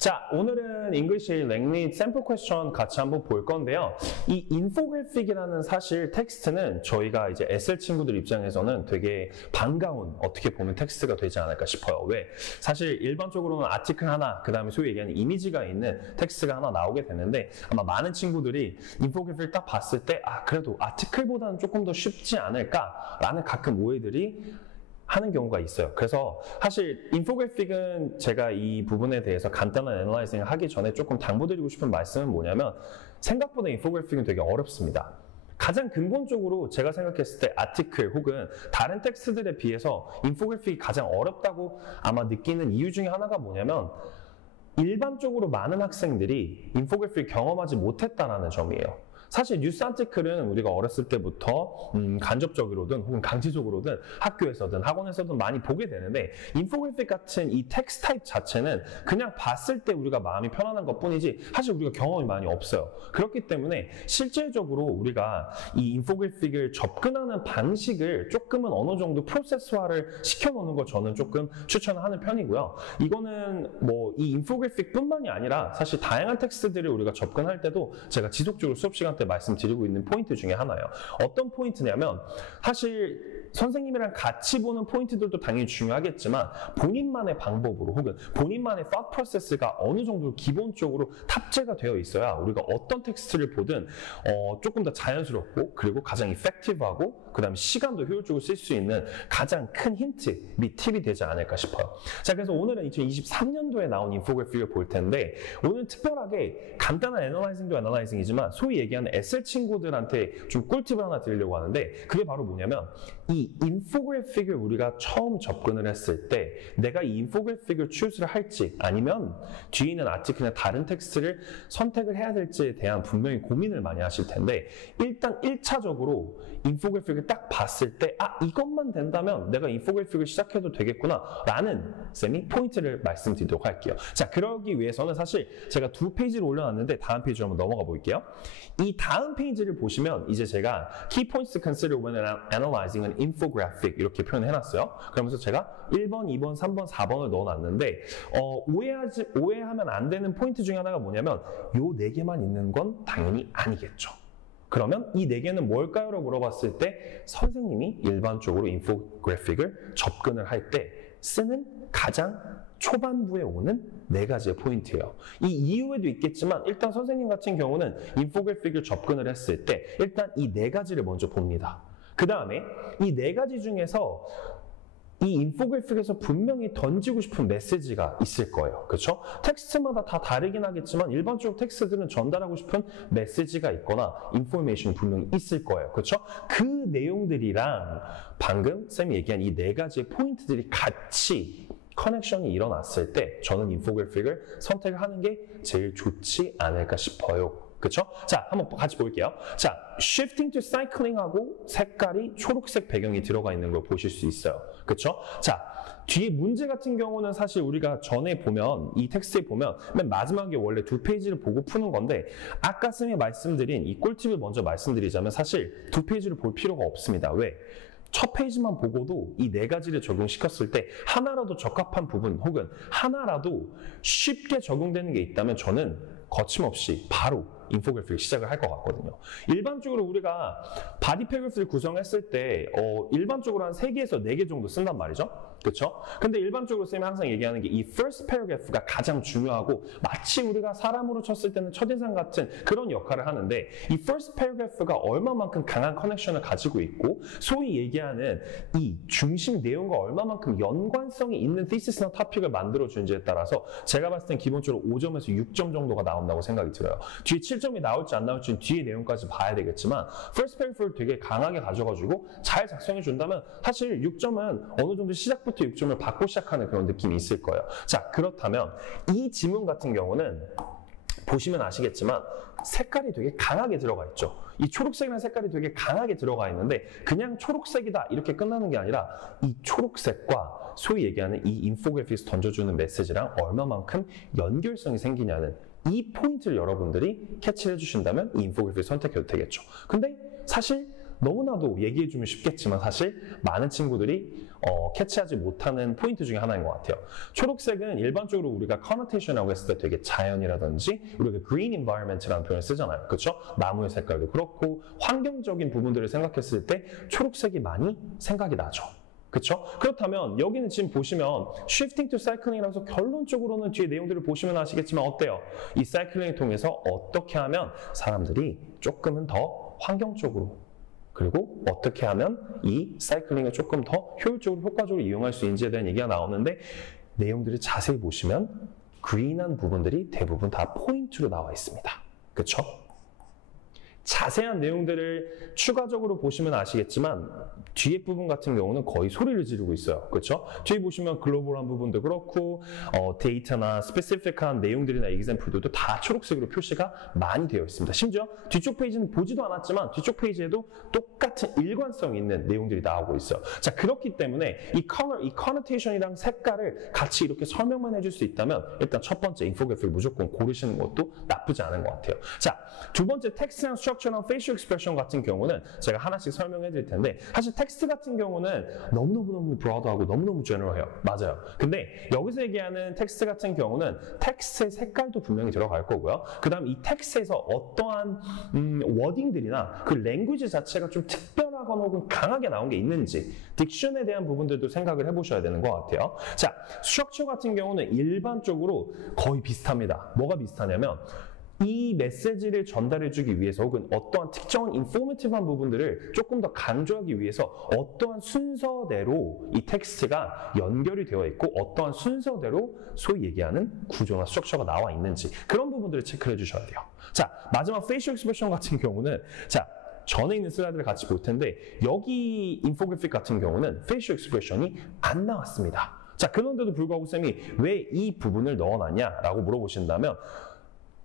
자, 오늘은 English 랭리 샘플 퀘스천 같이 한번 볼 건데요. 이 인포그래픽이라는 사실 텍스트는 저희가 이제 SL 친구들 입장에서는 되게 반가운 어떻게 보면 텍스트가 되지 않을까 싶어요. 왜? 사실 일반적으로는 아티클 하나, 그 다음에 소위 얘기하는 이미지가 있는 텍스트가 하나 나오게 되는데 아마 많은 친구들이 인포그래픽을 딱 봤을 때 그래도 아티클보다는 조금 더 쉽지 않을까라는 가끔 오해들이 하는 경우가 있어요. 그래서 사실 인포그래픽은 제가 이 부분에 대해서 간단한 애널라이징을 하기 전에 조금 당부드리고 싶은 말씀은 뭐냐면 생각보다 인포그래픽은 되게 어렵습니다. 가장 근본적으로 제가 생각했을 때 아티클 혹은 다른 텍스트들에 비해서 인포그래픽이 가장 어렵다고 아마 느끼는 이유 중에 하나가 뭐냐면 일반적으로 많은 학생들이 인포그래픽을 경험하지 못했다는 점이에요. 사실 뉴스 아티클은 우리가 어렸을 때부터 간접적으로든 혹은 강제적으로든 학교에서든 학원에서든 많이 보게 되는데 인포그래픽 같은 이 텍스트 타입 자체는 그냥 봤을 때 우리가 마음이 편안한 것뿐이지 사실 우리가 경험이 많이 없어요. 그렇기 때문에 실질적으로 우리가 이 인포그래픽을 접근하는 방식을 조금은 어느 정도 프로세스화를 시켜놓는 걸 저는 조금 추천을 하는 편이고요. 이거는 뭐 이 인포그래픽 뿐만이 아니라 사실 다양한 텍스트들을 우리가 접근할 때도 제가 지속적으로 수업 시간 때 말씀드리고 있는 포인트 중에 하나예요. 어떤 포인트냐면 사실 선생님이랑 같이 보는 포인트들도 당연히 중요하겠지만 본인만의 방법으로 혹은 본인만의 thought process가 어느 정도 기본적으로 탑재가 되어 있어야 우리가 어떤 텍스트를 보든 조금 더 자연스럽고 그리고 가장 effective하고 그 다음에 시간도 효율적으로 쓸 수 있는 가장 큰 힌트 및 팁이 되지 않을까 싶어요. 자, 그래서 오늘은 2023년도에 나온 인포그래픽을 볼 텐데 오늘 특별하게 간단한 애널라이징도 애널라이징이지만 소위 얘기하는 SL 친구들한테 좀 꿀팁을 하나 드리려고 하는데 그게 바로 뭐냐면 이 인포그래픽을 우리가 처음 접근을 했을 때 내가 이 인포그래픽을 추스를 할지 아니면 뒤에 있는 아티클이나 다른 텍스트를 선택을 해야 될지에 대한 분명히 고민을 많이 하실 텐데 일단 1차적으로 인포그래픽을 딱 봤을 때 이것만 된다면 내가 인포그래픽을 시작해도 되겠구나 라는 포인트를 말씀드리도록 할게요. 자, 그러기 위해서는 사실 제가 두 페이지를 올려놨는데 다음 페이지로 한번 넘어가 볼게요. 이 다음 페이지를 보시면 이제 제가 Key Points to Consider when Analyzing an Infographic 이렇게 표현해놨어요. 그러면서 제가 1번, 2번, 3번, 4번을 넣어놨는데 오해하면 안 되는 포인트 중에 하나가 뭐냐면 요 4개만 있는 건 당연히 아니겠죠. 그러면 이 4개는 뭘까요? 라고 물어봤을 때 선생님이 일반적으로 인포그래픽을 접근을 할 때 쓰는 가장 초반부에 오는 4가지의 포인트예요. 이 이유에도 있겠지만 일단 선생님 같은 경우는 인포그래픽을 접근을 했을 때 일단 이 4가지를 먼저 봅니다. 그 다음에 이 4가지 중에서 이 인포그래픽에서 분명히 던지고 싶은 메시지가 있을 거예요. 그렇죠? 텍스트마다 다 다르긴 하겠지만 일반적으로 텍스트들은 전달하고 싶은 메시지가 있거나 인포메이션이 분명히 있을 거예요. 그렇죠? 그 내용들이랑 방금 쌤이 얘기한 이 4가지의 포인트들이 같이 커넥션이 일어났을 때 저는 인포그래픽을 선택을 하는 게 제일 좋지 않을까 싶어요. 그쵸? 자, 한번 같이 볼게요. 자, shifting to cycling하고 색깔이 초록색 배경이 들어가 있는 걸 보실 수 있어요. 그쵸? 자, 뒤에 문제 같은 경우는 사실 우리가 전에 보면, 이 텍스트에 보면 맨 마지막에 원래 2페이지를 보고 푸는 건데 아까 쌤이 말씀드린 이 꿀팁을 먼저 말씀드리자면 사실 2페이지를 볼 필요가 없습니다. 왜? 첫 페이지만 보고도 이 4가지를 적용시켰을 때 하나라도 적합한 부분 혹은 하나라도 쉽게 적용되는 게 있다면 저는 거침없이 바로 인포그래픽을 시작을 할 것 같거든요. 일반적으로 우리가 바디 패러그래프를 구성했을 때 일반적으로 한 3개에서 4개 정도 쓴단 말이죠. 그렇죠? 근데 일반적으로 쌤이 항상 얘기하는 게 이 first paragraph가 가장 중요하고 마치 우리가 사람으로 쳤을 때는 첫인상 같은 그런 역할을 하는데 이 first paragraph가 얼마만큼 강한 커넥션을 가지고 있고 소위 얘기하는 이 중심 내용과 얼마만큼 연관성이 있는 thesis나 topic을 만들어주는지에 따라서 제가 봤을 땐 기본적으로 5점에서 6점 정도가 나온다고 생각이 들어요. 뒤에 7점이 나올지 안 나올지는 뒤에 내용까지 봐야 되겠지만 first paragraph를 되게 강하게 가져가지고 잘 작성해 준다면 사실 6점은 어느 정도 시작부터 6점을 받고 시작하는 그런 느낌이 있을 거예요. 자, 그렇다면 이 지문 같은 경우는 보시면 아시겠지만 색깔이 되게 강하게 들어가 있죠. 이 초록색이라는 색깔이 되게 강하게 들어가 있는데 그냥 초록색이다 이렇게 끝나는 게 아니라 이 초록색과 소위 얘기하는 이 인포그래픽에서 던져주는 메시지랑 얼마만큼 연결성이 생기냐는 이 포인트를 여러분들이 캐치를 해주신다면 이 인포그래픽을 선택해도 되겠죠. 근데 사실 너무나도 얘기해주면 쉽겠지만 사실 많은 친구들이 캐치하지 못하는 포인트 중에 하나인 것 같아요. 초록색은 일반적으로 우리가 connotation이라고 했을 때 되게 자연이라든지 우리가 green environment라는 표현을 쓰잖아요. 그렇죠? 나무의 색깔도 그렇고 환경적인 부분들을 생각했을 때 초록색이 많이 생각이 나죠. 그렇죠? 그렇다면 여기는 지금 보시면 shifting to cycling이라서 결론적으로는 뒤에 내용들을 보시면 아시겠지만 어때요? 이 사이클링을 통해서 어떻게 하면 사람들이 조금은 더 환경적으로 그리고 어떻게 하면 이 사이클링을 조금 더 효율적으로 효과적으로 이용할 수 있는지에 대한 얘기가 나오는데 내용들을 자세히 보시면 green한 부분들이 대부분 다 포인트로 나와 있습니다. 그렇죠? 자세한 내용들을 추가적으로 보시면 아시겠지만 뒤에 부분 같은 경우는 거의 소리를 지르고 있어요. 그렇죠? 뒤에 보시면 글로벌한 부분도 그렇고 데이터나 스페시픽한 내용들이나 example들도 다 초록색으로 표시가 많이 되어 있습니다. 심지어 뒤쪽 페이지는 보지도 않았지만 뒤쪽 페이지에도 똑같은 일관성 있는 내용들이 나오고 있어요. 자, 그렇기 때문에 이 connotation이랑 색깔을 같이 이렇게 설명만 해줄 수 있다면 일단 첫 번째 인포그래픽을 무조건 고르시는 것도 나쁘지 않은 것 같아요. 자, 두 번째 텍스트랑 스트럭처랑 페이셜 익스프레션 같은 경우는 제가 하나씩 설명해 드릴 텐데 사실 텍스트 같은 경우는 너무너무 브로드하고 너무너무 제너럴해요. 맞아요. 근데 여기서 얘기하는 텍스트 같은 경우는 텍스트의 색깔도 분명히 들어갈 거고요. 그 다음 이 텍스트에서 어떠한 워딩들이나 그 랭귀지 자체가 좀 특별하거나 혹은 강하게 나온 게 있는지 딕션에 대한 부분들도 생각을 해보셔야 되는 것 같아요. 자, 스트럭처 같은 경우는 일반적으로 거의 비슷합니다. 뭐가 비슷하냐면 이 메시지를 전달해주기 위해서 혹은 어떠한 특정한 인포메이티브한 부분들을 조금 더 강조하기 위해서 어떠한 순서대로 이 텍스트가 연결이 되어 있고 어떠한 순서대로 소위 얘기하는 구조나 스트럭처가 나와 있는지 그런 부분들을 체크해 주셔야 돼요. 자, 마지막 페이셜 익스프레션 같은 경우는 자, 전에 있는 슬라이드를 같이 볼 텐데 여기 인포그래픽 같은 경우는 페이셜 익스프레션이 안 나왔습니다. 자, 그런데도 불구하고 쌤이 왜 이 부분을 넣어놨냐라고 물어보신다면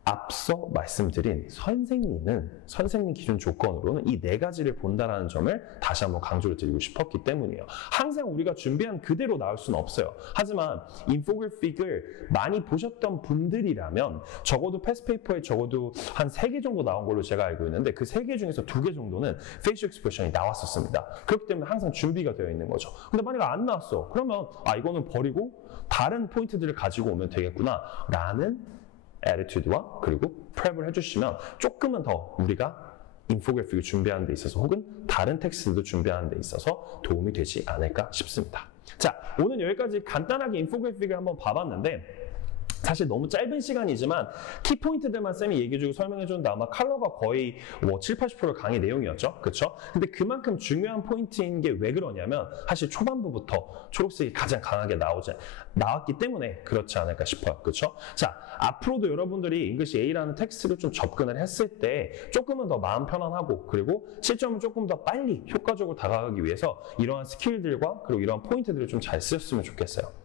앞서 말씀드린 선생님 기준 조건으로는 이 네 가지를 본다는 점을 다시 한번 강조를 드리고 싶었기 때문이에요. 항상 우리가 준비한 그대로 나올 수는 없어요. 하지만 인포그래픽을 많이 보셨던 분들이라면 적어도 패스페이퍼에 적어도 한 3개 정도 나온 걸로 제가 알고 있는데 그 3개 중에서 2개 정도는 페이셜 익스프레션이 나왔었습니다. 그렇기 때문에 항상 준비가 되어 있는 거죠. 근데 만약에 안 나왔어. 그러면 이거는 버리고 다른 포인트들을 가지고 오면 되겠구나 라는 attitude와 그리고 prep을 해주시면 조금은 더 우리가 인포그래픽을 준비하는 데 있어서 혹은 다른 텍스트도 준비하는 데 있어서 도움이 되지 않을까 싶습니다. 자, 오늘 여기까지 간단하게 인포그래픽을 한번 봐봤는데 사실 너무 짧은 시간이지만 키포인트들만 쌤이 얘기해주고 설명해줬는데 아마 컬러가 거의 70~80% 강의 내용이었죠. 그렇죠? 근데 그만큼 중요한 포인트인 게 왜 그러냐면 사실 초반부부터 초록색이 가장 강하게 나왔기 때문에 그렇지 않을까 싶어요. 그렇죠? 자, 앞으로도 여러분들이 잉글리시 A라는 텍스트를 좀 접근을 했을 때 조금은 더 마음 편안하고 그리고 실점을 조금 더 빨리 효과적으로 다가가기 위해서 이러한 스킬들과 그리고 이러한 포인트들을 좀 잘 쓰셨으면 좋겠어요.